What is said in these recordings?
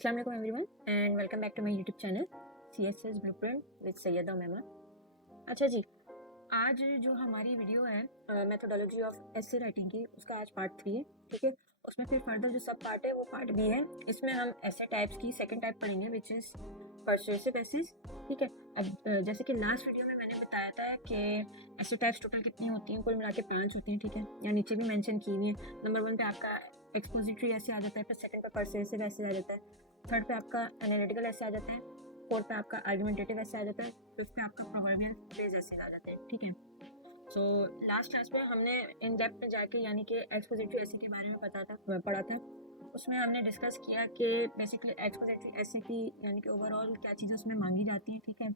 अस्सलाम वालेकुम everyone and welcome back to my YouTube channel CSS blueprint with Syeda Memon. अच्छा जी, आज जो हमारी वीडियो है मेथोडोलॉजी ऑफ एसे राइटिंग की, उसका आज पार्ट 3 है। ठीक है, उसमें फिर फर्दर जो सब पार्ट है वो पार्ट बी है। इसमें हम ऐसे टाइप्स की सेकंड टाइप पढ़ेंगे विच इज़ परसुएसिव एसेस। ठीक है, अब जैसे कि लास्ट वीडियो में मैंने बताया था कि ऐसे टाइप्स टोटल कितनी होती हैं, कुल मिला के 5 होती हैं। ठीक है, या नीचे भी मेंशन की हुई है। नंबर 1 पे आपका एक्सपोजिटरी ऐसे आ जाता है, फिर सेकंड पे परसुएसिव ऐसे आ जाता है, थर्ड पे आपका एनालिटिकल ऐसे आ जाता है, फोर्थ पे आपका आर्गुमेंटेटिव ऐसे आ जाता है, फिफ्थ पे आपका प्रोवर्बियल फ्रेज ऐसे आ जाते हैं। ठीक है, सो लास्ट क्लास में हमने इन डेप्थ में जाके यानी कि एक्सपोजिटरी ऐसे के बारे में पढ़ा था। उसमें हमने डिस्कस किया कि बेसिकली एक्सपोजिटरी ऐसे की यानी कि ओवरऑल क्या चीज़ें उसमें मांगी जाती हैं। ठीक है,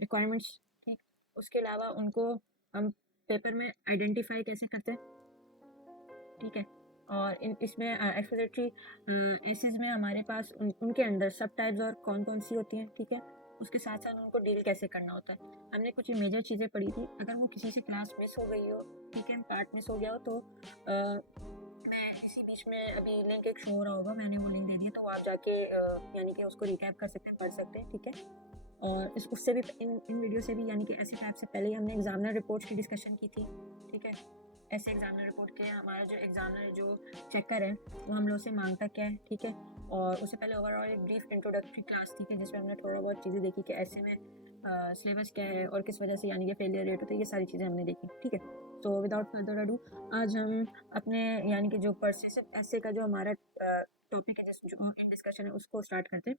रिक्वायरमेंट्स। ठीक, उसके अलावा उनको हम पेपर में आइडेंटिफाई कैसे करते हैं। ठीक है, और इसमें एक्सपोजिटरी एसेज में हमारे पास उनके अंदर सब टाइप्स और कौन कौन सी होती हैं। ठीक है, उसके साथ साथ उनको डील कैसे करना होता है। हमने कुछ मेजर चीज़ें पढ़ी थी। अगर वो किसी से क्लास मिस हो गई हो, ठीक है, पार्ट मिस हो गया हो, तो मैं इसी बीच में अभी लिंक एक शो हो रहा होगा, मैंने वो लिंक दे दिया, तो आप जाके यानी कि उसको रिकैप कर सकते हैं, पढ़ सकते हैं। ठीक है, और उससे भी इन वीडियो से भी यानी कि ऐसे टाइप से पहले ही हमने एग्जामिनर रिपोर्ट्स की डिस्कशन की थी। ठीक है, ऐसे एग्जामिनर रिपोर्ट के हमारा जो एग्जामिनर जो चेकर है वो हम लोग से मांगता क्या है। ठीक है, और उससे पहले ओवरऑल एक ब्रीफ इंट्रोडक्टरी क्लास थी जिसमें हमने थोड़ा बहुत चीज़ें देखी कि ऐसे में सिलेबस क्या है और किस वजह से यानी कि फेलियर रेट होता है, ये सारी चीज़ें हमने देखी। ठीक है, तो विदाउट फर्दर अडू आज हम अपने यानी कि जो परसेसिव ऐसे का जो हमारा टॉपिक है जिस जो इन डिस्कशन है उसको स्टार्ट करते हैं।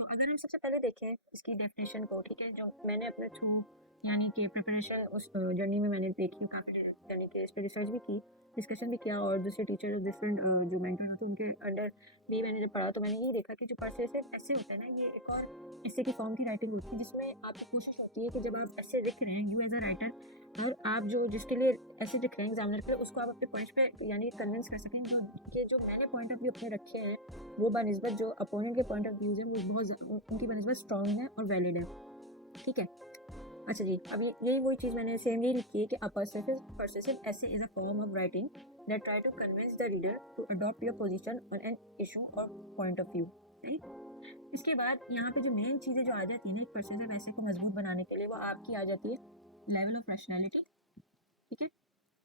तो अगर हम सबसे पहले देखें इसकी डेफिनेशन को, ठीक है, जो मैंने अपने थ्रू यानी कि प्रिपरेशन उस जर्नी में मैंने देखी काफ़ी, यानी कि इस पर रिसर्च भी की, डिस्कशन भी किया, और दूसरे टीचर डिफरेंट जो मेंटर होते हैं उनके अंडर भी मैंने जब पढ़ा तो मैंने यही देखा कि जो परसेसिव ऐसे होता है ना, ये एक और ऐसे की फॉर्म की राइटिंग होती है जिसमें आपकी कोशिश होती है कि जब आप ऐसे लिख रहे हैं यू एज अ राइटर, और आप जो जिसके लिए ऐसे लिख रहे हैं एग्जामिनर के लिए, उसको आप अपने पॉइंट्स पे यानी कन्विंस कर सकें जो कि जो मैंने पॉइंट ऑफ व्यू अपने रखे हैं वो बनस्बत जो अपोनेंट के पॉइंट ऑफ व्यूज है वो बहुत उनकी बनस्बत स्ट्रॉन्ग है और वैलिड है। ठीक है, अच्छा जी, अब यही वही चीज़ मैंने सेम यही लिखी है कि a persuasive essay is a form of writing that try to convince the reader to adopt your position on an issue और पॉइंट ऑफ व्यू। राइट, इसके बाद यहाँ पे जो मेन चीज़ें जो आ जाती है ना एक परसेसिव ऐसे को मजबूत बनाने के लिए, वो आपकी आ जाती है लेवल ऑफ रैशनैलिटी। ठीक है,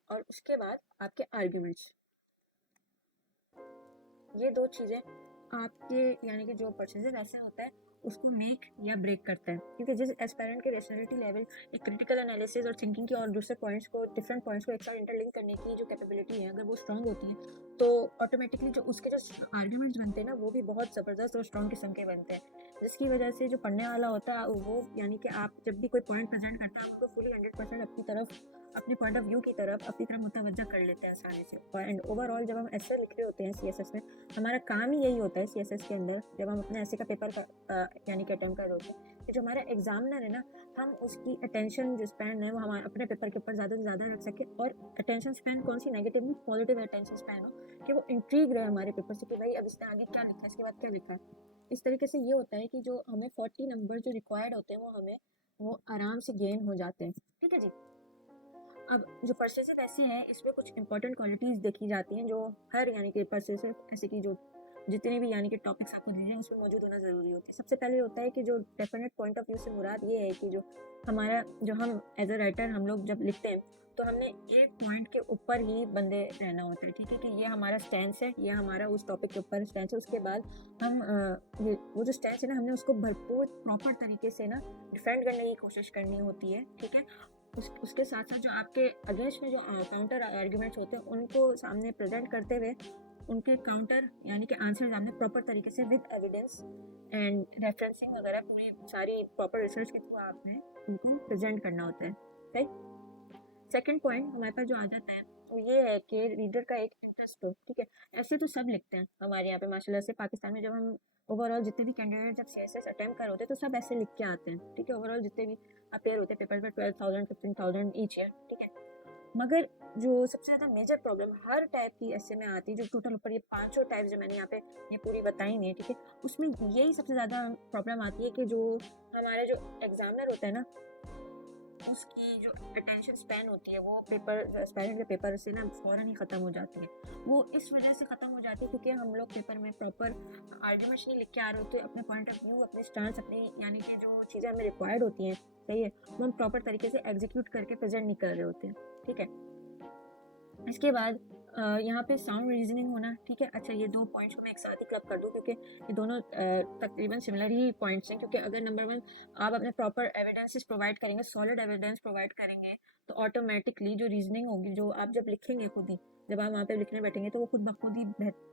और उसके बाद आपके आर्ग्यूमेंट्स। ये दो चीज़ें आपके यानी कि जो परसेसिव ऐसे होता है उसको मेक या ब्रेक करता है, क्योंकि जिस एस्पायरेंट के रैशनैलिटी लेवल एक क्रिटिकल एनालिसिस और थिंकिंग की और दूसरे पॉइंट्स को डिफरेंट पॉइंट्स को एक साथ इंटरलिंक करने की जो कैपेबिलिटी है अगर वो स्ट्रांग होती है तो ऑटोमेटिकली जो उसके जो आर्ग्यूमेंट्स बनते हैं ना वो भी बहुत ज़बरदस्त और स्ट्रॉन्ग किस्म के बनते हैं, जिसकी वजह से जो पढ़ने वाला होता है वो यानी कि आप जब भी कोई पॉइंट प्रेजेंट करता है आपको फुली 100% अपनी तरफ अपने पॉइंट ऑफ व्यू की तरफ अपनी तरफ मुतवज्जा कर लेते हैं आसानी से। एंड ओवरऑल जब हम ऐसे लिख रहे होते हैं CSS में, हमारा काम ही यही होता है CSS के अंदर जब हम अपने ऐसे का पेपर का यानी कि अटेम्प्ट कर रहे होते हैं कि जो हमारा एग्जामिनर है ना, हम उसकी अटेंशन जो स्पैन है वो हमारे अपने पेपर के ऊपर ज़्यादा से ज़्यादा रख सके, और अटेंशन स्पैन कौन सी, नेगेटिव नहीं पॉजिटिव अटेंशन स्पैन हो, कि वो इंट्रीग रहे हमारे पेपर से कि भाई अब इसने आगे क्या लिखा है, इसके बाद क्या लिखा है। इस तरीके से ये होता है कि जो हमें 40 नंबर जो रिक्वायर्ड होते हैं वो हमें वो आराम से गेन हो जाते हैं। ठीक है जी, अब जो परसेसिव ऐसी है इसमें कुछ इंपॉर्टेंट क्वालिटीज़ देखी जाती हैं जो हर यानी कि परसेसिव ऐसे की जो जितने भी यानी कि टॉपिक्स आपको दिए हैं उसमें मौजूद होना ज़रूरी होता है। सबसे पहले होता है कि जो डेफिनेट पॉइंट ऑफ व्यू से मुराद ये है कि जो हमारा जो हम एज अ राइटर हम लोग जब लिखते हैं तो हमने एक पॉइंट के ऊपर ही बंदे रहना होता है। ठीक है, कि ये हमारा स्टैंस है, ये हमारा उस टॉपिक के ऊपर स्टैंस है। उसके बाद हम वो जो स्टैंस है ना हमने उसको भरपूर प्रॉपर तरीके से ना डिफेंड करने की कोशिश करनी होती है। ठीक है, उसके साथ साथ जो आपके अगेंस्ट में जो काउंटर आर्ग्यूमेंट्स होते हैं उनको सामने प्रेजेंट करते हुए उनके काउंटर यानी कि आंसर सामने प्रॉपर तरीके से विद एविडेंस एंड रेफरेंसिंग वगैरह पूरी सारी प्रॉपर रिसर्च के थ्रू आपने उनको प्रेजेंट करना होता है। राइट, सेकंड पॉइंट हमारे पास जो आ जाता है वो ये है कि रीडर का एक इंटरेस्ट हो। ठीक है, ऐसे तो सब लिखते हैं हमारे यहाँ पे माशाल्लाह से, पाकिस्तान में जब हम ओवरऑल जितने भी कैंडिडेट जब CSS अटेम्प्ट कर होते हैं तो सब ऐसे लिख के आते हैं। ठीक है, ओवरऑल जितने भी अपेयर होते हैं पेपर पर 12,000 15,000 ईच ईयर। ठीक है, मगर जो सबसे ज़्यादा मेजर प्रॉब्लम हर टाइप की ऐसे में आती है, जो टोटल ऊपर ये पांचों टाइप जो मैंने यहाँ पे ये पूरी बताई नहीं है, ठीक है, उसमें यही सबसे ज़्यादा प्रॉब्लम आती है कि जो हमारा जो एग्जामिनर होता है ना उसकी जो अटेंशन स्पैन होती है वो पेपर एस्पायरेंट के पेपर से ना फ़ौरन ही ख़त्म हो जाती है। वो इस वजह से ख़त्म हो जाती है क्योंकि हम लोग पेपर में प्रॉपर आर्ग्यूमेंट्स नहीं लिख के आ रहे होते, अपने पॉइंट ऑफ व्यू, अपने स्टांस, अपनी यानी कि जो चीज़ें हमें रिक्वायर्ड होती हैं, सही है, वो हम प्रॉपर तरीके से एग्जीक्यूट करके प्रेजेंट नहीं कर रहे होते हैं, ठीक है। इसके बाद यहाँ पे साउंड रीजनिंग होना, ठीक है। अच्छा, ये 2 पॉइंट्स को मैं एक साथ ही क्लब कर दूँ क्योंकि ये दोनों तकरीबन सिमिलर ही पॉइंट्स हैं, क्योंकि अगर नंबर 1 आप अपने प्रॉपर एविडेंसेस प्रोवाइड करेंगे, सॉलिड एविडेंस प्रोवाइड करेंगे, तो ऑटोमेटिकली जो रीजनिंग होगी, जो आप जब लिखेंगे खुद ही, जब आप वहाँ पे लिखने बैठेंगे तो वो खुद ब खुद ही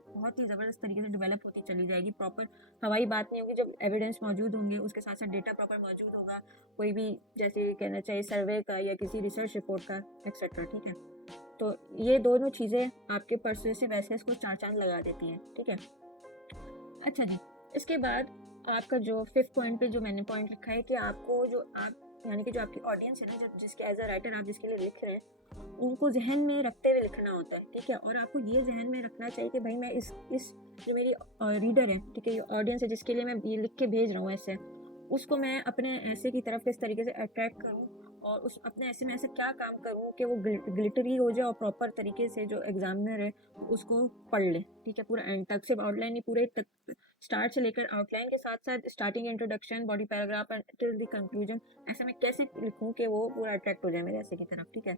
बहुत ही ज़बरदस्त तरीके से डेवलप होती चली जाएगी। प्रॉपर हवाई बात नहीं होगी, जब एविडेंस मौजूद होंगे, उसके साथ साथ डेटा प्रॉपर मौजूद होगा, कोई भी जैसे कहना चाहिए सर्वे का या किसी रिसर्च रिपोर्ट का एक्सेट्रा, ठीक है। तो ये दोनों चीज़ें आपके परसुएसिव एसेस को 4 चाँद लगा देती हैं, ठीक है। अच्छा जी, इसके बाद आपका जो 5th पॉइंट पे जो मैंने पॉइंट लिखा है कि आपको जो आप यानी कि जो आपकी ऑडियंस है ना, जो जिसके एज अ राइटर आप जिसके लिए लिख रहे हैं, उनको जहन में रखते हुए लिखना होता है, ठीक है। और आपको ये जहन में रखना चाहिए कि भाई मैं इस जो मेरी रीडर है, ठीक है, ये ऑडियंस है जिसके लिए मैं ये लिख के भेज रहा हूँ ऐसे, उसको मैं अपने ऐसे की तरफ किस तरीके से अट्रैक्ट करूँ और उस अपने ऐसे में ऐसे क्या काम करूँ कि वो ग्लिटरी हो जाए और प्रॉपर तरीके से जो एग्जामिनर है उसको पढ़ ले, ठीक है, पूरा एंड तक, सिर्फ आउटलाइन नहीं, पूरे तक, स्टार्ट से लेकर आउटलाइन के साथ साथ starting introduction, body paragraph and till the conclusion, ऐसे मैं कैसे लिखूँ कि वो पूरा अट्रैक्ट हो जाए मेरे ऐसे की तरफ, ठीक है।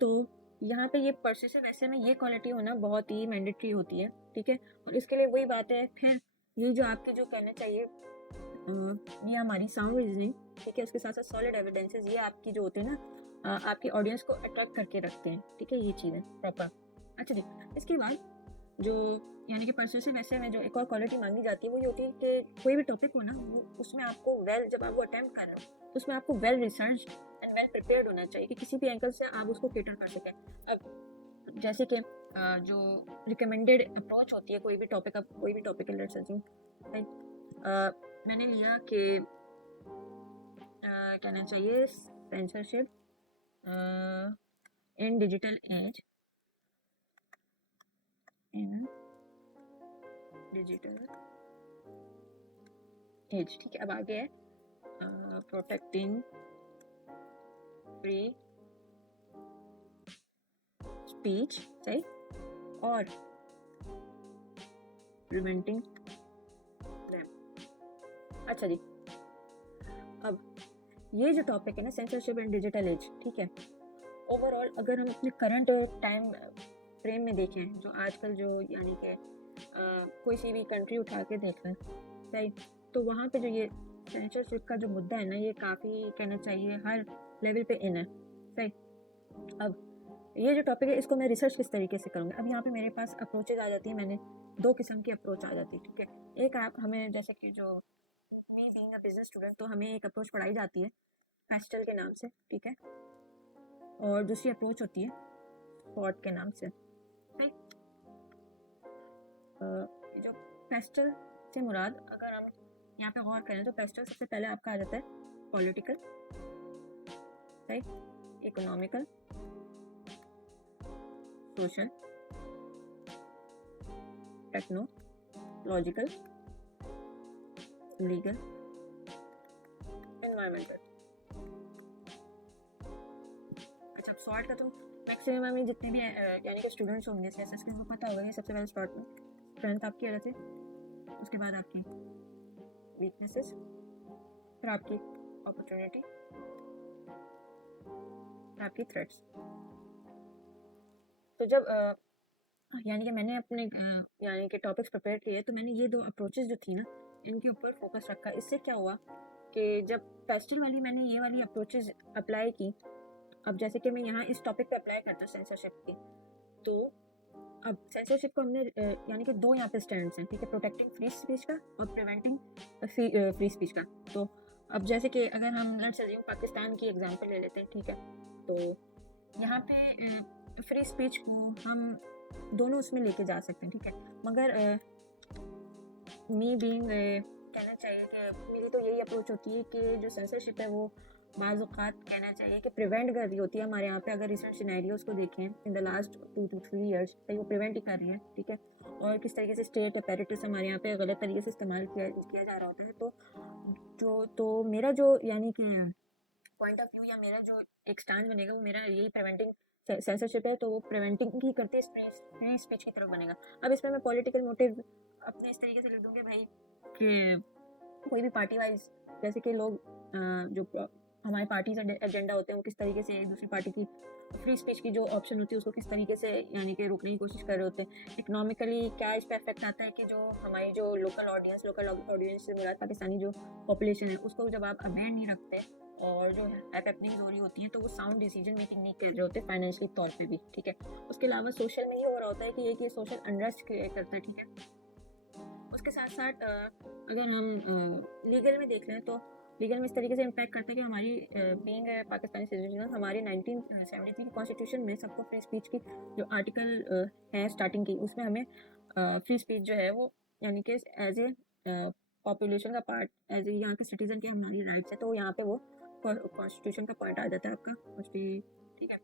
तो यहाँ पे ये परसुएसिव ऐसे में ये क्वालिटी होना बहुत ही मैंडेटरी होती है, ठीक है। और इसके लिए वही बात है, फिर ये जो आपके जो कहना चाहिए ये हमारी साउंड रीजनिंग, ठीक है, उसके साथ साथ सॉलिड एविडेंसेस, ये आपकी जो होते हैं ना आपकी ऑडियंस को अट्रैक्ट करके रखते हैं, ठीक है, ये चीज़ें प्रॉपर। अच्छा जी, इसके बाद जो यानी कि परसुएसिव ऐसे में जो एक और क्वालिटी मांगी जाती है वो ये होती है कि कोई भी टॉपिक हो ना, वो उसमें आपको जब आप वो अटेम्प्ट कर रहे हो तो उसमें आपको well research and well prepared होना चाहिए कि किसी भी एंगल से आप उसको केटर कर सकें। अब जैसे कि जो रिकमेंडेड अप्रोच होती है कोई भी टॉपिक, अब कोई भी टॉपिक है, लेट्स अज्यूम मैंने लिया कि कहना चाहिए सेंसरशिप इन डिजिटल एज, ठीक है। अब आगे है प्रोटेक्टिंग फ्री स्पीच, सही, और प्रिवेंटिंग देम। अच्छा जी, अब ये जो टॉपिक है ना, सेंसरशिप इन डिजिटल एज, ठीक है, ओवरऑल अगर हम अपने करंट टाइम फ्रेम में देखें, जो आजकल जो यानी कि कोई सी भी कंट्री उठा के देख लें, सही, तो वहाँ पे जो ये सेंसरशिप का जो मुद्दा है ना, ये काफ़ी कहना चाहिए हर लेवल पे इन है, सही। अब ये जो टॉपिक है इसको मैं रिसर्च किस तरीके से करूँगी, अब यहाँ पे मेरे पास अप्रोचेज आ जाती है, मैंने 2 किस्म की अप्रोच आ जाती है, ठीक है। एक आप हमें जैसे कि जो me being a business student, तो हमें एक अप्रोच पढ़ाई जाती है पेस्टल के नाम से, ठीक है, और दूसरी अप्रोच होती है स्पॉट के नाम से, है। जो पेस्टल से मुराद अगर हम यहाँ पे गौर करें तो पेस्टल सबसे पहले आपका आ जाता है political, right, economical, social, technological, legal, environmental. अच्छा, स्वॉट का तो मैक्सिमम में जितने भी यानी कि स्टूडेंट्स होंगे सीएसएस के, उनको पता होगा ये सबसे पहले स्टार्ट में स्ट्रेंथ आपकी आ जाती है, उसके बाद आपकी वीकनेसेस, फिर आपकी अपॉर्चुनिटी, फिर आपकी थ्रेट्स। तो जब यानी कि मैंने अपने यानी कि टॉपिक्स प्रिपेयर किए तो मैंने ये 2 अप्रोचेस जो थी ना इनके ऊपर फोकस रखा। इससे क्या हुआ कि जब पेस्टल वाली मैंने ये वाली अप्रोचेस अप्लाई की, अब जैसे कि मैं यहाँ इस टॉपिक पे अप्लाई करता हूँ सेंसरशिप की, तो अब सेंसरशिप को हमने यानी कि 2 यहाँ पे स्टैंड्स हैं, ठीक है, प्रोटेक्टिंग फ्री स्पीच का और प्रिवेंटिंग फ्री स्पीच का। तो अब जैसे कि अगर हम लेट्स अज्यूम पाकिस्तान की एग्जांपल ले लेते हैं, ठीक है, तो यहाँ पे फ्री स्पीच को हम दोनों उसमें लेके जा सकते हैं, ठीक है, मगर मी बीइंग कहना चाहिए कि मेरी तो यही अप्रोच होती है कि जो सेंसरशिप है वो बाज़ औक़ात कहना चाहिए कि प्रिवेंट कर रही होती है हमारे यहाँ पे। अगर रिसेंट सिनेरियोस को देखें in the last 2 to 3 years, तो वो प्रिवेंट ही कर रही है, ठीक है। और किस तरीके से स्टेट अपैरेटस हमारे यहाँ पे गलत तरीके से इस्तेमाल किया जा रहा होता है। तो मेरा जो यानी कि पॉइंट ऑफ व्यू या मेरा जो एक स्टैंड बनेगा वो मेरा यही प्रिवेंटिंग सेंसरशिप है, तो वो प्रिवेंटिंग ही करते फ्री स्पीच की तरफ बनेगा। अब इसमें मैं पॉलिटिकल मोटिव अपने इस तरीके से लिख दूँगी भाई कि कोई भी पार्टी वाइज, जैसे कि लोग जो हमारे पार्टी एजेंडा होते हैं वो किस तरीके से एक दूसरी पार्टी की फ्री स्पीच की जो ऑप्शन होती है उसको किस तरीके से यानी कि रोकने की कोशिश कर रहे होते हैं। इकोनॉमिकली क्या इस पर इफेक्ट आता है कि जो हमारी जो लोकल ऑडियंस से मुराद पाकिस्तानी जो पॉपुलेशन है उसको जब आप अवेयर नहीं रखते और जो हैपनिंग्स हो रही होती हैं तो वो साउंड डिसीजन मेकिंग नहीं कर रहे होते फाइनेंशियली तौर पे भी, ठीक है। उसके अलावा सोशल में ये हो रहा होता है कि एक ये सोशल अनरेस्ट क्रिएट करता है, ठीक है। उसके साथ साथ अगर हम लीगल में देख लें तो लीगल में इस तरीके से इम्पैक्ट करता है कि हमारी बीइंग पाकिस्तानी सिटीजन हमारी 1973 की कॉन्स्टिट्यूशन में सबको फ्री स्पीच की जो आर्टिकल है स्टार्टिंग की उसमें हमें फ्री स्पीच जो है वो यानी कि एज ए पॉपुलेशन का पार्ट, एज ए यहाँ के सिटीजन के हमारी राइट्स है, तो यहाँ पे वो कॉन्स्टिट्यूशन का पॉइंट आ जाता है आपका, ठीक है।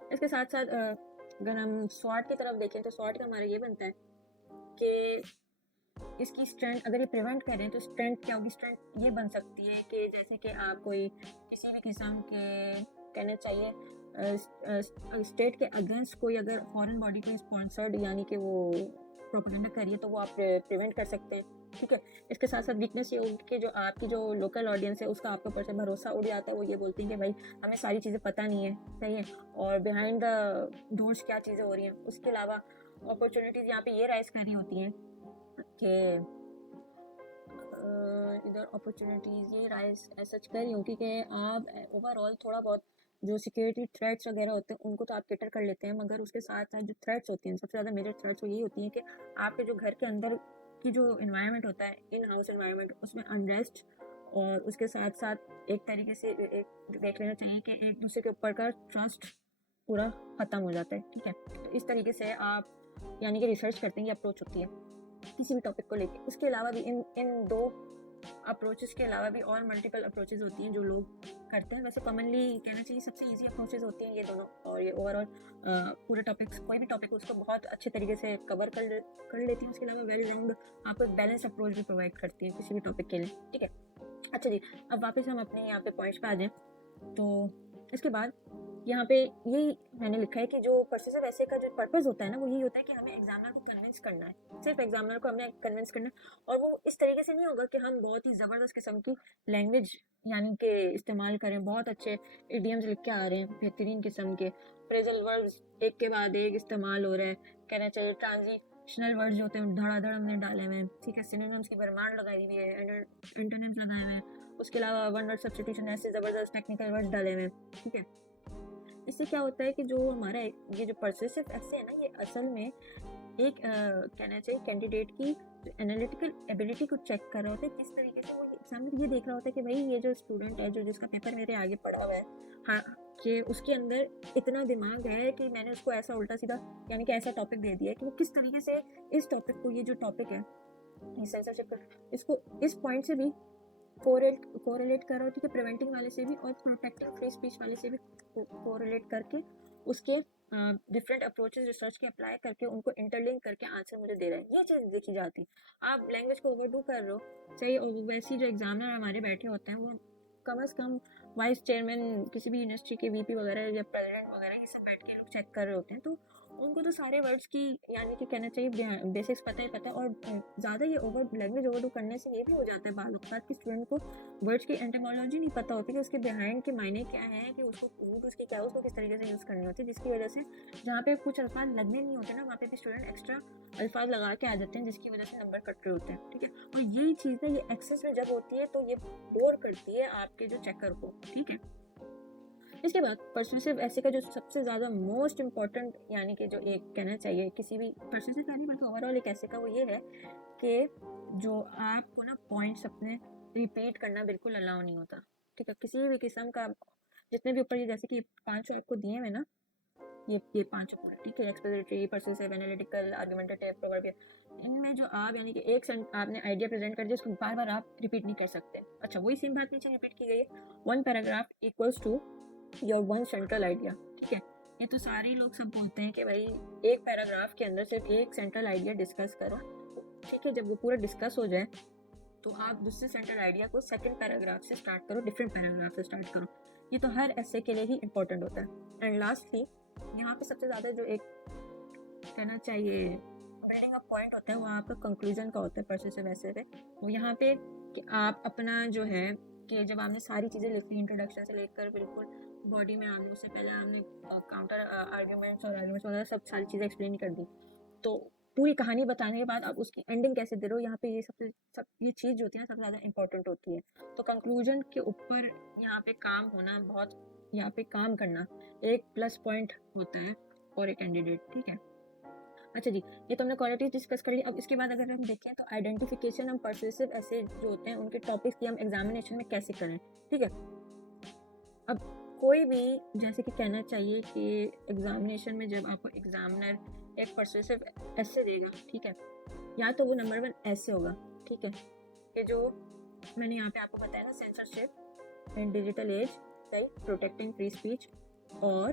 इसके साथ साथ अगर हम स्वाट की तरफ देखें तो स्वाट का हमारा ये बनता है कि इसकी स्ट्रेंथ अगर ये प्रिवेंट करें तो स्ट्रेंथ क्या होगी। स्ट्रेंथ ये बन सकती है कि जैसे कि आप कोई किसी भी किस्म के कहना चाहिए स्टेट के अगेंस्ट कोई अगर फॉरेन बॉडी को स्पॉन्सर्ड यानी कि वो प्रोपेगेंडा करिए तो वो आप प्रिवेंट कर सकते हैं, ठीक है। इसके साथ साथ वीकनेस ये होगी कि जो आपकी जो लोकल ऑडियंस है उसका आपके ऊपर से भरोसा उड़ जाता है, वो ये बोलती हैं कि भाई हमें सारी चीज़ें पता नहीं है, सही है, और बिहाइंड द डोर्स क्या चीज़ें हो रही हैं। उसके अलावा अपॉर्चुनिटीज़ यहाँ पे ये राइज कर रही होती हैं कि इधर अपॉर्चुनिटीज़ ये राइज सच कर रही हूँ कि आप ओवरऑल थोड़ा बहुत जो सिक्योरिटी थ्रेट्स वगैरह होते हैं उनको तो आप कैटर कर लेते हैं, मगर उसके साथ साथ जो थ्रेट्स होती हैं सबसे ज़्यादा मेजर थ्रेट्स वो यही होती हैं कि आपके जो घर के अंदर की जो इन्वायरमेंट होता है, इन हाउस इन्वायरमेंट, उसमें अनरेस्ट, और उसके साथ साथ एक तरीके से एक देख लेना चाहिए कि एक दूसरे के ऊपर का ट्रस्ट पूरा ख़त्म हो जाता है, ठीक है। तो इस तरीके से आप यानी कि रिसर्च करते हैं, ये अप्रोच होती है किसी भी टॉपिक को लेके। उसके अलावा भी इन दो अप्रोचेस के अलावा भी और मल्टीपल अप्रोचेस होती हैं जो लोग करते हैं। वैसे कॉमनली कहना चाहिए सबसे इजी अप्रोचेस होती हैं ये दोनों, और ये ओवरऑल पूरे टॉपिक्स कोई भी टॉपिक उसको बहुत अच्छे तरीके से कवर कर लेती हैं। उसके अलावा वेल राउंड आपको एक बैलेंस अप्रोच भी प्रोवाइड करती है किसी भी टॉपिक के लिए, ठीक है। अच्छा जी, अब वापस हम अपने यहाँ पे पॉइंट्स पे आ जाएँ तो इसके बाद यहाँ पे यही मैंने लिखा है कि जो परसुएसिव एसे का जो पर्पस होता है ना वो यही होता है कि हमें एग्जामिनर को कन्विंस करना है, सिर्फ एग्जामिनर को हमें कन्विंस करना है। और वो इस तरीके से नहीं होगा कि हम बहुत ही ज़बरदस्त किस्म की लैंग्वेज यानी कि इस्तेमाल करें, बहुत अच्छे इडियम्स लिख के आ रहे हैं, बेहतरीन किस्म के फ्रेजल वर्ड्स एक के बाद एक इस्तेमाल हो रहा है, कहना चाहिए ट्रांजिशनल वर्ड्स जो होते हैं धड़ाधड़ हमने डाले हुए हैं, ठीक है। सिनोनिम्स की भरमार लगाई हुई है, एंटोनिम्स लगाए हुए हैं, उसके अलावा वन वर्ड सब्स्टिट्यूशन ऐसे ज़बरदस्त टेक्निकल वर्ड्स डाले हुए हैं, ठीक है। इससे क्या होता है कि जो हमारा ये जो परसुएसिव एसे है ना ये असल में एक कहना चाहिए कैंडिडेट की एनालिटिकल एबिलिटी को चेक कर रहा होता है, किस तरीके से वो एग्जामिनर ये देख रहा होता है कि भाई ये जो स्टूडेंट है जो जिसका पेपर मेरे आगे पड़ा हुआ है, हाँ, कि उसके अंदर इतना दिमाग है कि मैंने उसको ऐसा उल्टा सीधा यानी कि ऐसा टॉपिक दे दिया कि वो किस तरीके से इस टॉपिक को, ये जो टॉपिक है सेंसरशिप, इसको इस पॉइंट से भी कोरिलेट कर रहा होती है, प्रिवेंटिंग वाले से भी और प्रोटेक्टिंग फ्री स्पीच वाले से भी कोरिलेट करके उसके डिफरेंट अप्रोचेस रिसर्च के अप्लाई करके उनको इंटरलिंक करके आंसर मुझे दे रहा है, ये चीज़ देखी जाती। आप लैंग्वेज को ओवरडू कर रहे हो सही, और वैसे जो एग्जामिनर हमारे बैठे होते हैं वो कम से कम वाइस चेयरमैन किसी भी यूनिवर्सिटी के वीपी वगैरह या प्रेसिडेंट वगैरह ये सब बैठ के लोग चेक कर रहे होते हैं, तो उनको तो सारे वर्ड्स की यानी कि कहना चाहिए बेसिक्स पता है। और ज़्यादा ये लैंग्वेज ओवरडू करने से ये भी हो जाता है बाल वक्त कि स्टूडेंट को वर्ड्स की एंटोमोलॉजी नहीं पता होती कि उसके बिहाइंड के मायने क्या है, कि उसको रूट उसकी क्या है, उसको किस तरीके से यूज़ करनी होती है, जिसकी वजह से जहाँ पे कुछ अल्फाज लगने नहीं होते ना वहाँ पे भी स्टूडेंट एक्स्ट्रा अल्फाज लगा के आ जाते हैं, जिसकी वजह से नंबर कट रहे होते हैं, ठीक है। और यही चीज़ ना ये एक्सेस में जब होती है तो ये बोर करती है आपके जो चेकर को, ठीक है। इसके बाद परसुएसिव ऐसे का जो सबसे ज़्यादा मोस्ट इम्पॉर्टेंट यानी कि जो एक कहना चाहिए किसी भी परसुएसिव का नहीं बल्कि ओवरऑल एक ऐसे का वो ये है कि जो आपको ना पॉइंट्स अपने रिपीट करना बिल्कुल अलाउ नहीं होता, ठीक है। किसी भी किस्म का जितने भी ऊपर ये जैसे कि 5 आपको दिए हुए ना, ये 5 पूरे, ठीक है, expository, persuasive, analytical, argumentative, proverbial, इनमें जो आप यानी कि एक आपने आइडिया प्रेजेंट कर दिया उसको बार बार आप रिपीट नहीं कर सकते। अच्छा, वही सेम बात नीचे रिपीट की गई है, 1 paragraph equals to your 1 central idea, ठीक है। ये तो सारे लोग सब बोलते हैं कि भाई एक पैराग्राफ के अंदर सिर्फ एक सेंट्रल आइडिया डिस्कस करो, ठीक है। जब वो पूरा डिस्कस हो जाए तो आप दूसरे सेंटर आइडिया को सेकंड पैराग्राफ से स्टार्ट करो, डिफरेंट पैराग्राफ से स्टार्ट करो। ये तो हर ऐसे के लिए ही इम्पोर्टेंट होता है। एंड लास्टली यहाँ पे सबसे ज़्यादा जो एक कहना चाहिए बिल्डिंग अप पॉइंट होता है वो आपका कंक्लूजन का होता है परसुएसिव एसे पे। वो यहाँ पे कि आप अपना जो है कि जब आपने सारी चीज़ें लिख ली इंट्रोडक्शन से लेकर बिल्कुल बॉडी में आने उससे पहले आपने काउंटर आर्ग्यूमेंट्स और आर्ग्यूमेंट्स वगैरह सब सारी चीज़ें एक्सप्लेन कर दी, तो पूरी कहानी बताने के बाद आप उसकी एंडिंग कैसे दे रहे हो, यहाँ पे ये सब ये चीज़ जो होती है ना सबसे ज़्यादा इंपॉर्टेंट होती है। तो कंक्लूजन के ऊपर यहाँ पे काम होना बहुत, यहाँ पे काम करना एक प्लस पॉइंट होता है और एक कैंडिडेट। ठीक है, अच्छा जी, ये तो हमने क्वालिटीज डिस्कस कर ली। अब इसके बाद अगर हम देखें तो आइडेंटिफिकेशन हम परसुएसिव ऐसे जो होते हैं उनके टॉपिक्स की हम एग्जामिनेशन में कैसे करें। ठीक है, अब कोई भी जैसे कि कहना चाहिए कि एग्जामिनेशन में जब आपको एग्जामिनर एक परसुएसिव ऐसे देगा, ठीक है, या तो वो नंबर 1 ऐसे होगा, ठीक है, कि जो मैंने यहाँ पे आपको बताया ना, सेंसरशिप इन डिजिटल एज, सही, प्रोटेक्टिंग फ्री स्पीच और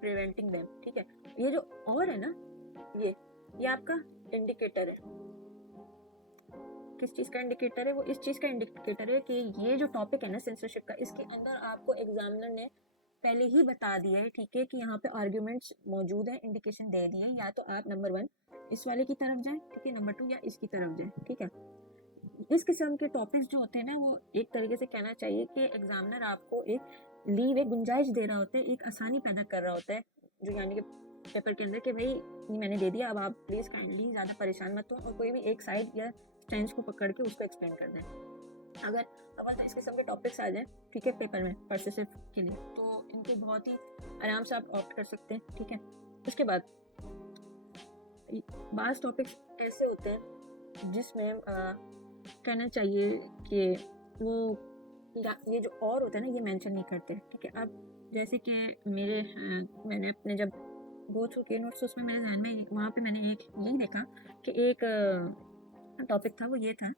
प्रिवेंटिंग देम। ठीक है, ये जो और है ना, ये आपका इंडिकेटर है। किस चीज़ का इंडिकेटर है? वो इस चीज़ का इंडिकेटर है कि ये जो टॉपिक है ना सेंसरशिप का, इसके अंदर आपको एग्जामिनर ने पहले ही बता दिया है, ठीक है, कि यहाँ पे आर्ग्यूमेंट्स मौजूद है, इंडिकेशन दे दिए, या तो आप नंबर 1 इस वाले की तरफ जाएं, ठीक है, नंबर 2 या इसकी तरफ जाएं। ठीक है, इस किस्म के टॉपिक्स जो होते हैं ना, वो एक तरीके से कहना चाहिए कि एग्जामिनर आपको एक लीव, एक गुंजाइश दे रहा होता है, एक आसानी पैदा कर रहा होता है, जो यानी कि पेपर के अंदर कि भाई ये मैंने दे दिया, अब आप प्लीज़ काइंडली ज़्यादा परेशान मत हो और कोई भी एक साइड या स्टैंड को पकड़ के उसको एक्सप्लेन कर दें। अगर अब इस किस्म के टॉपिक्स आ जाए, ठीक है, पेपर में परसुएसिव के लिए, तो इनको बहुत ही आराम से आप ऑप्ट कर सकते हैं। ठीक है, उसके बाद बाज़ टॉपिक्स ऐसे होते हैं जिसमें कहना चाहिए कि वो ये जो और होता है ना, ये मेंशन नहीं करते। ठीक है, अब जैसे कि मैंने अपने जब गो थ्रू के नोट्स, उसमें मेरे ध्यान में वहाँ पे मैंने एक यही देखा कि एक टॉपिक था, वो ये था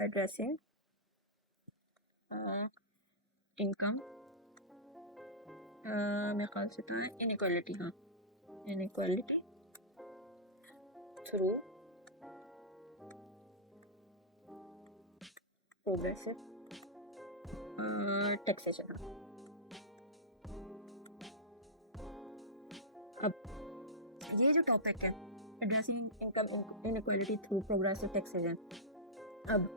एड्रेसिंग इनकम, मेरे ख्याल से था इनइक्वालिटी, हाँ, इनइक्वालिटी थ्रू प्रोग्रेसिव टैक्सेशन। हाँ, अब ये जो टॉपिक है addressing income inequality through progressive taxation, अब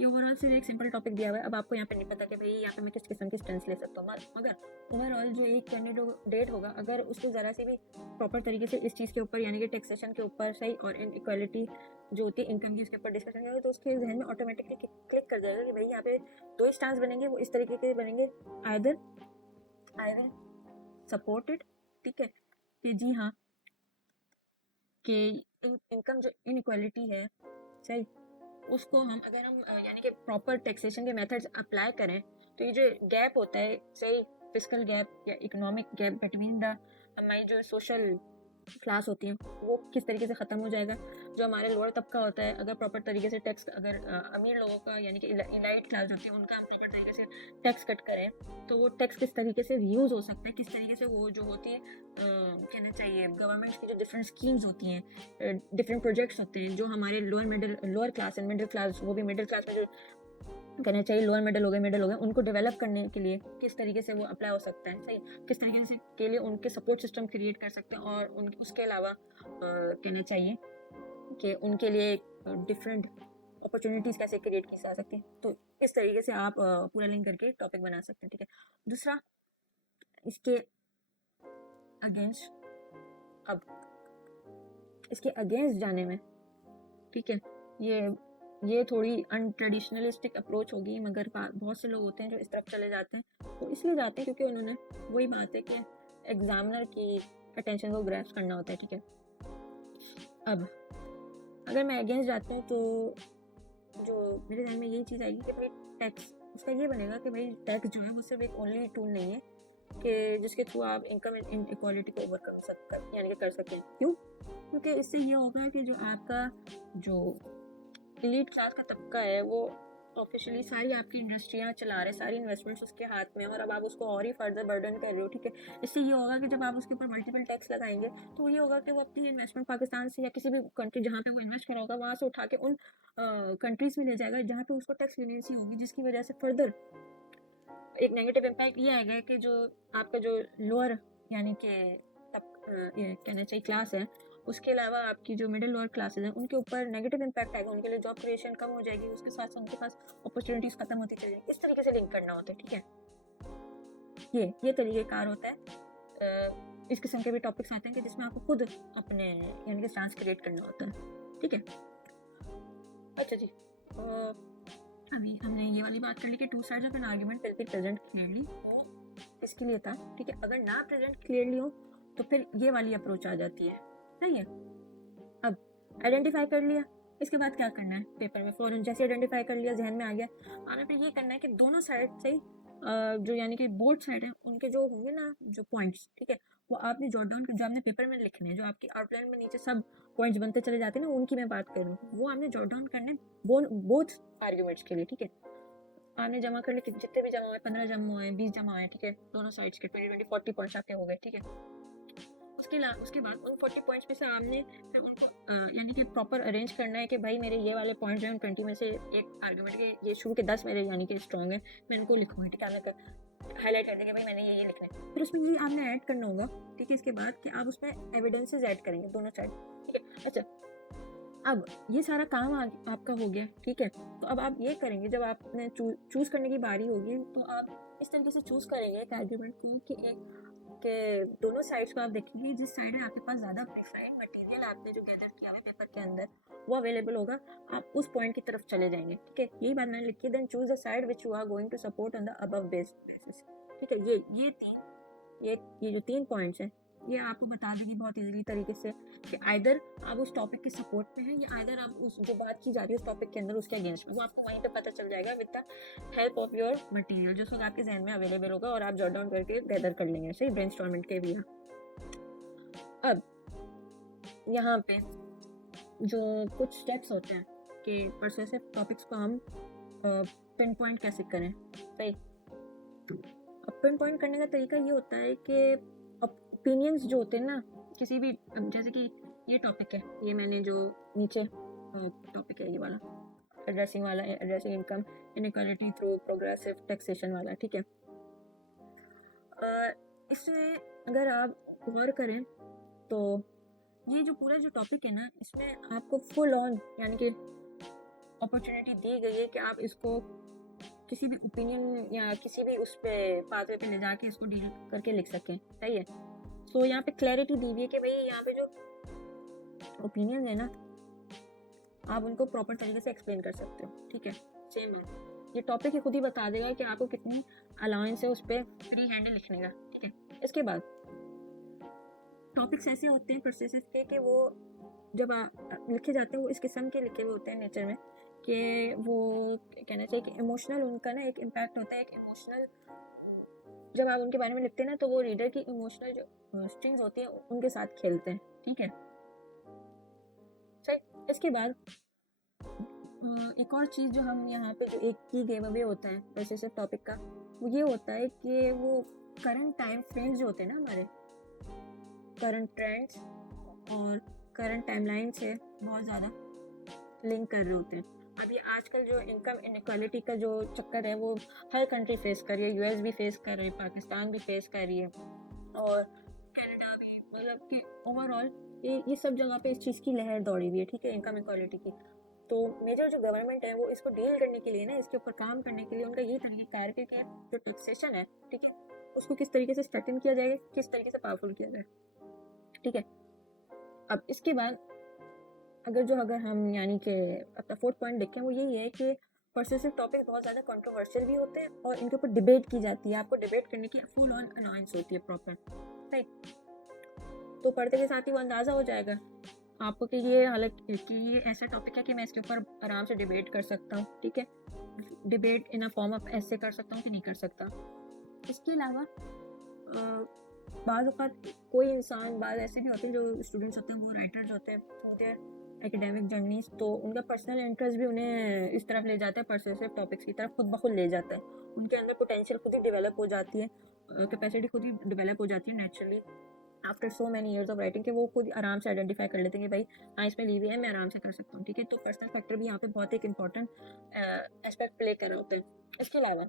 ये ओवरऑल सिर्फ एक सिंपल टॉपिक दिया हुआ है। अब आपको यहाँ पे नहीं पता कि भाई यहाँ पे मैं किस किस्म की स्टेंस ले सकता हूँ, मगर ओवरऑल जो एक कैंडिडेट होगा, अगर उसको ज़रा से भी प्रॉपर तरीके से इस चीज़ के ऊपर यानी कि टैक्सेशन के ऊपर सही और इनइक्वालिटी जो होती है इनकम की उसके ऊपर डिस्कशन करेंगे, तो उसके जहन में ऑटोमेटिकली क्लिक कर जाएगा कि भाई यहाँ पे 2 स्टांस बनेंगे, वो इस तरीके के बनेंगे, either I will support it, ठीक है, कि जी हाँ, कि इनकम जो इनइक्वालिटी है सही, उसको हम अगर हम यानी कि प्रॉपर टैक्सेशन के मेथड्स अप्लाई करें, तो ये जो गैप होता है सही, फिस्कल गैप या इकोनॉमिक गैप बिटवीन द हमारी जो सोशल क्लास होती है, वो किस तरीके से ख़त्म हो जाएगा। जो हमारे लोअर तबका होता है, अगर प्रॉपर तरीके से टैक्स, अगर अमीर लोगों का यानी कि इलाइट क्लास होती है उनका हम प्रॉपर तरीके से टैक्स कट करें, तो वो टैक्स किस तरीके से यूज़ हो सकता है, किस तरीके से वो जो होती है कहना चाहिए गवर्नमेंट की जो डिफरेंट स्कीम्स होती हैं, डिफरेंट प्रोजेक्ट्स होते हैं, जो हमारे lower class and middle class, वो भी मिडिल क्लास में जो कहना चाहिए लोअर मिडिल हो गए, उनको डेवलप करने के लिए किस तरीके से वो अप्लाई हो सकता है, सही, किस तरीके से के लिए उनके सपोर्ट सिस्टम क्रिएट कर सकते हैं, और उसके अलावा कहना चाहिए कि उनके लिए डिफरेंट अपॉर्चुनिटीज़ कैसे क्रिएट की जा सकती हैं। तो इस तरीके से आप पूरा लिंक करके टॉपिक बना सकते हैं। ठीक है, दूसरा इसके अगेंस्ट, अब इसके अगेंस्ट जाने में, ठीक है, ये थोड़ी अनट्रेडिशनलिस्टिक अप्रोच होगी, मगर बहुत से लोग होते हैं जो इस तरफ चले जाते हैं, वो इसलिए जाते हैं क्योंकि उन्होंने वही बात है कि एग्जामिनर की अटेंशन को ग्रैस्प करना होता है। ठीक है, अब अगर मैं अगेंस्ट जाता हूँ तो जो मेरे ध्यान में यही चीज़ आएगी कि भाई टैक्स, उसका ये बनेगा कि भाई टैक्स जो है वो सिर्फ एक ओनली टूल नहीं है कि जिसके थ्रू आप इनकम इनइक्वालिटी को ओवरकम यानी कि कर सकें। क्यों? क्योंकि इससे ये होगा कि जो आपका जो एलीट क्लास का तबका है वो ऑफिशियली सारी आपकी इंडस्ट्रियाँ चला रहे, सारी इन्वेस्टमेंट्स उसके हाथ में है और अब आप उसको और ही फर्दर बर्डन कर रहे हो, ठीक है। इससे ये होगा कि जब आप उसके ऊपर मल्टीपल टैक्स लगाएंगे तो ये होगा कि वो अपनी इन्वेस्टमेंट पाकिस्तान से या किसी भी कंट्री जहाँ पे वो इन्वेस्ट करा होगा वहाँ से उठा के उन कंट्रीज में ले जाएगा जहाँ पे उसको टैक्स लीनियंसी होगी, जिसकी वजह से फर्दर एक नेगेटिव इम्पैक्ट ये आएगा कि जो आपका जो लोअर यानी कि ये कहना चाहिए क्लास है, उसके अलावा आपकी जो मिडिल लोअर क्लासेस हैं उनके ऊपर नेगेटिव इम्पैक्ट आएगा, उनके लिए जॉब क्रिएशन कम हो जाएगी, उसके साथ साथ उनके पास अपॉर्चुनिटीज खत्म होती चली जाएगी। इस तरीके से लिंक करना होता है, ठीक है। ये तरीक़ेकार होता है। इस किस्म के भी टॉपिक्स आते हैं कि जिसमें आपको खुद अपने यानी कि स्टांस क्रिएट करना होता है, ठीक है। अच्छा जी, अभी हमने ये वाली बात कर ली कि two sides of an argument will be present clearly, वो इसके लिए था, ठीक है। अगर ना प्रेजेंट क्लियरली हो तो फिर ये वाली अप्रोच आ जाती है, सही है। अब आइडेंटिफाई कर लिया, इसके बाद क्या करना है, पेपर में फौरन जैसे आइडेंटिफाई कर लिया, जहन में आ गया, आगे फिर ये करना है कि दोनों साइड से जो यानी कि बोथ साइड है उनके जो होंगे ना जो पॉइंट्स, ठीक है, वो आपने जॉट डाउन जो आपने पेपर में लिखने हैं, जो आपकी आउटलाइन में नीचे सब पॉइंट्स बनते चले जाते हैं ना, उनकी मैं बात कर रही हूँ, वो आपने जॉट डाउन करने बोथ आर्ग्यूमेंट्स के लिए, ठीक है। आपने जमा कर लिए, जितने भी जमा हुए, 15 जमा हुए, 20 जमा हुए, ठीक है, दोनों साइड्स के 20-40 पॉइंट्स आपके हो गए, ठीक है। उसके बाद उन 40 पॉइंट्स में से आपने फिर उनको यानी कि प्रॉपर अरेंज करना है कि भाई मेरे ये वाले पॉइंट्स जो हैं 20 में से एक आर्गुमेंट के ये शुरू के 10 मेरे यानी कि स्ट्रॉन्ग है, मैं इनको लिखूंगी, ठीक है। आपने हाईलाइट कर देंगे भाई मैंने ये लिखना है, फिर उसमें ये आपने ऐड करना होगा, ठीक है। इसके बाद कि आप उसमें एविडेंसेस ऐड करेंगे दोनों साइड, ठीक है। अच्छा, अब ये सारा काम आपका हो गया, ठीक है। तो अब आप ये करेंगे, जब आपने चूज करने की बारी होगी तो आप इस तरीके से चूज करेंगे एक आर्गुमेंट को कि के दोनों साइड्स को आप देखेंगे, जिस साइड में आपके पास ज़्यादा प्रिफर्ड मटेरियल आपने जो गैदर किया हुआ पेपर के अंदर वो अवेलेबल होगा, आप उस पॉइंट की तरफ चले जाएंगे, ठीक है। यही बात मैंने लिखी, then choose the side which you are going to support on the above basis, ठीक है। ये जो 3 पॉइंट्स हैं ये आपको बता देगी बहुत इजीली तरीके से कि आइदर आप उस टॉपिक के सपोर्ट में हैं या आइदर आप उस जो बात की जा रही है उस टॉपिक के अंदर उसके अगेंस्ट में, वो आपको वहीं पे पता चल जाएगा with the help of your material जो सब आपके जहन में अवेलेबल होगा और आप जॉट डाउन करके गैदर कर लेंगे, सही, ब्रेनस्टॉर्मिंग के भी। अब यहाँ पे जो कुछ स्टेप्स होते हैं कि परसुएसिव टॉपिक्स को हम पिन पॉइंट कैसे करें, सही। अब पिन पॉइंट करने का तरीका ये होता है कि ओपिनियंस जो होते हैं ना किसी भी, जैसे कि ये टॉपिक है, ये मैंने जो नीचे टॉपिक है ये वाला addressing income inequality through progressive taxation वाला, ठीक है। इसमें अगर आप गौर करें तो ये जो पूरा जो टॉपिक है ना इसमें आपको फुल ऑन यानी कि अपॉर्चुनिटी दी गई है कि आप इसको किसी भी ओपिनियन या किसी भी उस पे पाथवे पे ले जाके इसको डील करके लिख सकें, सही है। सो यहाँ पे क्लैरिटी दी हुई है कि भाई यहाँ पे जो ओपिनियन है ना आप उनको प्रॉपर तरीके से एक्सप्लेन कर सकते हो, ठीक है। सेम है, ये टॉपिक ही खुद ही बता देगा कि आपको कितनी अलाउंस है उस पर फ्री हैंड लिखने का, ठीक है। इसके बाद टॉपिक्स ऐसे होते हैं परसुएसिव के कि वो जब लिखे जाते हैं वो इस किस्म के लिखे हुए होते हैं नेचर में कि वो कहना चाहिए कि इमोशनल उनका ना एक इम्पैक्ट होता है, एक इमोशनल जब आप उनके बारे में लिखते हैं ना तो वो रीडर की इमोशनल जो स्ट्रिंग्स होती है उनके साथ खेलते हैं, ठीक है। सही, इसके बाद एक और चीज़ जो हम यहाँ पे जो एक की गिव अवे होता है परसुएसिव टॉपिक का वो ये होता है कि वो करंट टाइम फ्रेम्स जो होते हैं ना हमारे करंट ट्रेंड्स और करंट टाइमलाइन से बहुत ज़्यादा लिंक कर रहे होते हैं। अब ये आजकल जो इनकम इनइक्वालिटी का जो चक्कर है वो हर कंट्री फेस कर रही है, यूएस भी फेस कर रही है, पाकिस्तान भी फेस कर रही है और कनाडा भी, मतलब कि ओवरऑल ये सब जगह पे इस चीज़ की लहर दौड़ी हुई है, ठीक है, इनकम इक्वालिटी की। तो मेजर जो गवर्नमेंट है वो इसको डील करने के लिए ना इसके ऊपर काम करने के लिए उनका ये तरीका है कि जो टैक्सेशन है, ठीक है, उसको किस तरीके से स्ट्रेटन किया जाएगा, किस तरीके से पावरफुल किया जाए, ठीक है। अब इसके बाद अगर हम यानी कि अपना 4th पॉइंट देखें वो यही है कि परसुएसिव टॉपिक बहुत ज़्यादा कंट्रोवर्शियल भी होते हैं और इनके ऊपर डिबेट की जाती है, आपको डिबेट करने की फुल ऑन अनाउंस होती है प्रॉपर, राइट। तो पढ़ते के साथ ही वो अंदाज़ा हो जाएगा आपको कि ये हालांकि कि ये ऐसा टॉपिक है कि मैं इसके ऊपर आराम से डिबेट कर सकता हूँ, ठीक है, debate in a form of ऐसे कर सकता हूँ कि नहीं कर सकता। इसके अलावा बाज़ औक़ात कोई इंसान, बाज़ ऐसे भी होते हैं जो स्टूडेंट्स होते हैं वो राइटर्स होते हैं, तो देयर एकेडमिक जर्नीज, तो उनका पर्सनल इंटरेस्ट भी उन्हें इस तरफ ले जाता है, परसुएसिव टॉपिक्स की तरफ खुद ब खुद ले जाता है। उनके अंदर पोटेंशियल खुद ही डेवलप हो जाती है, कैपेसिटी खुद ही डेवलप हो जाती है naturally after so many years of writing, कि वो खुद आराम से आइडेंटिफाई कर लेते हैं कि भाई हाँ इसमें ली हुई है, मैं आराम से कर सकता हूँ, ठीक है। तो पर्सनल फैक्टर भी यहाँ पे बहुत एक इंपॉर्टेंट एस्पेक्ट प्ले कर रहे होते हैं। इसके अलावा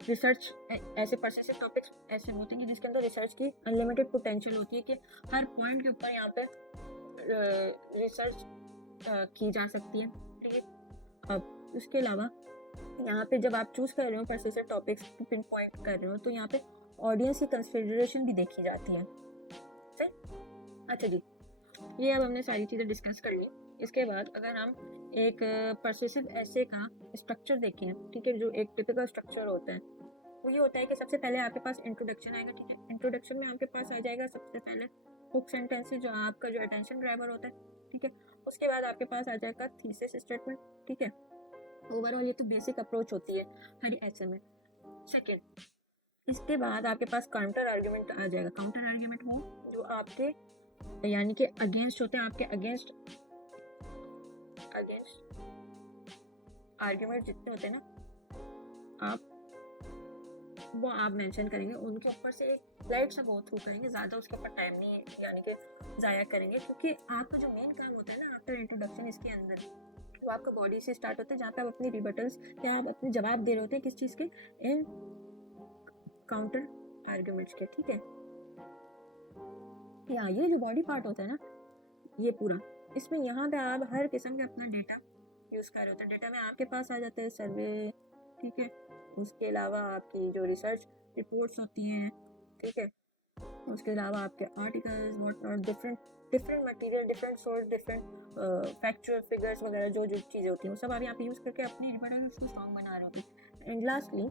रिसर्च, ऐसे परसेसिव टॉपिक्स ऐसे होते हैं कि जिसके अंदर रिसर्च की अनलिमिटेड पोटेंशियल होती है, कि हर पॉइंट के ऊपर यहाँ पे रिसर्च की जा सकती है, ठीक है। अब उसके अलावा यहाँ पे जब आप चूज कर रहे हो परसेसिव टॉपिक्स पिन पॉइंट कर रहे हो, तो यहाँ पे ऑडियंस की कंसिडरेशन भी देखी जाती है, सही। अच्छा जी, ये अब हमने सारी चीज़ें डिस्कस कर ली। इसके बाद अगर हम एक परसेसिव ऐसे का स्ट्रक्चर देखें, ठीक है, जो एक टिपिकल स्ट्रक्चर होता है वो ये होता है कि सबसे पहले आपके पास इंट्रोडक्शन आएगा, ठीक है। इंट्रोडक्शन में आपके पास आ जाएगा सबसे पहले हुक सेंटेंसेस, जो आपका जो अटेंशन ड्राइवर होता है, ठीक है। उसके बाद आपके पास आ जाएगा थीसिस स्टेटमेंट, ठीक है। ओवरऑल ये तो बेसिक अप्रोच होती है हर ऐसे में। सेकेंड, इसके बाद आपके पास काउंटर आर्ग्यूमेंट आ जाएगा। काउंटर आर्ग्यूमेंट वो जो आपके यानी कि अगेंस्ट होते हैं, आपके अगेंस्ट आर्ग्यूमेंट जितने होते हैं ना, वो आप मेंशन करेंगे, उनके ऊपर से एक लाइट सा गो थ्रू करेंगे, ज़्यादा उसके ऊपर टाइम नहीं यानी कि ज़ाया करेंगे, क्योंकि आपका जो मेन काम होता है ना आफ्टर इंट्रोडक्शन, इसके अंदर वो आपका बॉडी से स्टार्ट होता है, जहाँ पे आप अपनी रिबटल्स या आप अपने जवाब दे रहे होते हैं किस चीज़ के, इन काउंटर आर्ग्यूमेंट्स के, ठीक है। या ये जो बॉडी पार्ट होता है ना, ये पूरा, इसमें यहाँ पे आप हर किस्म का अपना डेटा यूज़ कर रहे होते हैं। डेटा में आपके पास आ जाते हैं सर्वे, ठीक है। उसके अलावा आपकी जो रिसर्च रिपोर्ट्स होती हैं, ठीक है। उसके अलावा आपके articles what not, different material, different source, different factual figures वगैरह, जो जो चीज़ें होती हैं वो सब आप यहाँ पे यूज़ करके अपनी रिपोर्ट उसको स्ट्रॉन्ग बना रहे होते हैं। एंड लास्टली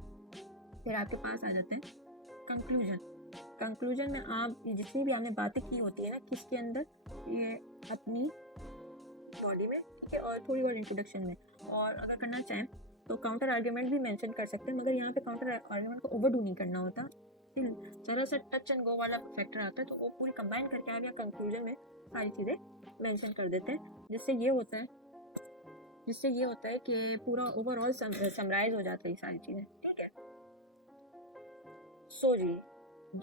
फिर आपके पास आ जाते हैं कंक्लूजन। कंक्लूजन में आप जितनी भी आपने बातें की होती है ना किसके अंदर, ये अपनी बॉडी में, ठीक है, और थोड़ी बहुत इंट्रोडक्शन में, और अगर करना चाहें तो काउंटर आर्ग्यूमेंट भी मेंशन कर सकते हैं, मगर यहाँ पे काउंटर आर्ग्यूमेंट को ओवरडू नहीं करना होता, जरा सा टच एंड गो वाला फैक्टर आता है, तो वो पूरी कंबाइन करके आप या कंक्लूजन में सारी चीज़ें मेंशन कर देते हैं, जिससे ये होता है कि पूरा ओवरऑल समराइज हो जाता है सारी चीज़ें, ठीक है। सो जी,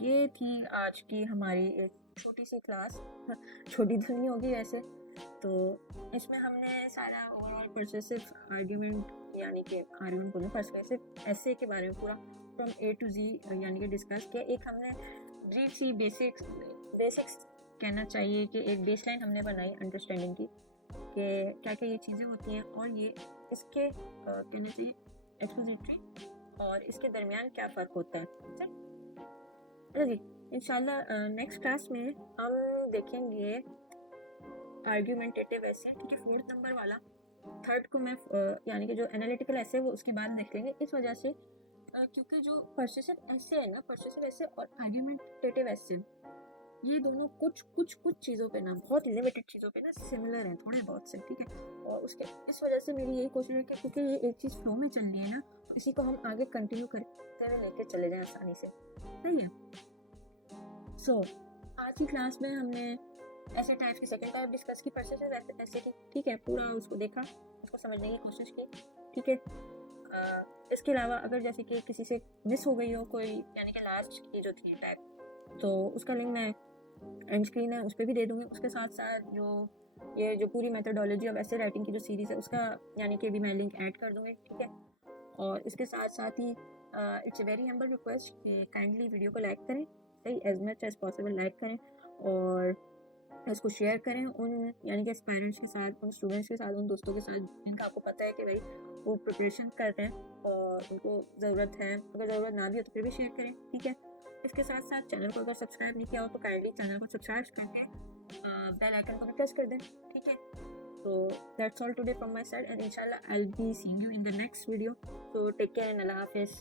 ये थी आज की हमारी एक छोटी सी क्लास। छोटी तो नहीं होगी वैसे तो, इसमें हमने सारा ओवरऑल परसेसिव आर्ग्यूमेंट यानी कि आर्ग्यूमेंट बोलूँ परसेसिव ऐसे के बारे में पूरा फ्रॉम ए टू जी यानी कि डिस्कस किया। एक हमने ब्रीफ सी बेसिक्स कहना चाहिए कि एक बेसलाइन हमने बनाई अंडरस्टैंडिंग की कि क्या क्या ये चीज़ें होती हैं, और ये इसके कहना चाहिए एक्सपोजिटरी और इसके दरमियान क्या फ़र्क होता है, ठीक। अच्छा जी, इंशाल्लाह नेक्स्ट क्लास में हम देखेंगे आर्ग्यूमेंटेटिव ऐसे, ठीक है, 4th नंबर वाला। 3rd को मैं यानी कि जो एनालिटिकल ऐसे वो उसके बाद देख लेंगे, इस वजह से क्योंकि जो परसेसिव ऐसे है ना, परसेसिव ऐसे और आर्ग्यूमेंटेटिव ऐसे, ये दोनों कुछ चीज़ों पे ना, बहुत लिमिटेड चीज़ों पे ना सिमिलर हैं थोड़े बहुत से, ठीक है। और उसके इस वजह से मेरी यही कोशिश है कि क्योंकि ये एक चीज़ फ्लो में चल रही है ना, तो इसी को हम आगे कंटिन्यू करते हुए लेके चले जाएं आसानी से, सही है। सो आज की क्लास में हमने ऐसे टाइप की सेकंड टाइप डिस्कस की, परसेसिव ऐसे की, ठीक है, पूरा उसको देखा, उसको समझने की कोशिश की, ठीक है। इसके अलावा अगर जैसे कि किसी से मिस हो गई हो कोई यानी कि लास्ट की जो थी टाइप, तो उसका लिंक मैं एंड स्क्रीन है उस पर भी दे दूँगी। उसके साथ साथ जो पूरी मेथोडोलॉजी ऑफ ऐसे राइटिंग की जो सीरीज़ है उसका यानी कि भी मैं लिंक ऐड कर दूँगी, ठीक है। और इसके साथ साथ ही it's a very humble request कि काइंडली वीडियो को लाइक करें, सही, as much as possible like करें, और इसको शेयर करें उन यानी कि पेरेंट्स के साथ, उन स्टूडेंट्स के साथ, उन दोस्तों के साथ जिनका आपको पता है कि भाई वो प्रिपरेशन कर रहे हैं और उनको ज़रूरत है, अगर ज़रूरत ना भी हो तो फिर भी शेयर करें, ठीक है। इसके साथ साथ चैनल को अगर सब्सक्राइब नहीं किया हो तो काइंडली चैनल को सब्सक्राइब करके बेल आइकन को भी प्रेस कर दें, ठीक है। So that's all today from my side, and inshallah I'll be seeing you in the next video. So take care and Allah Hafiz.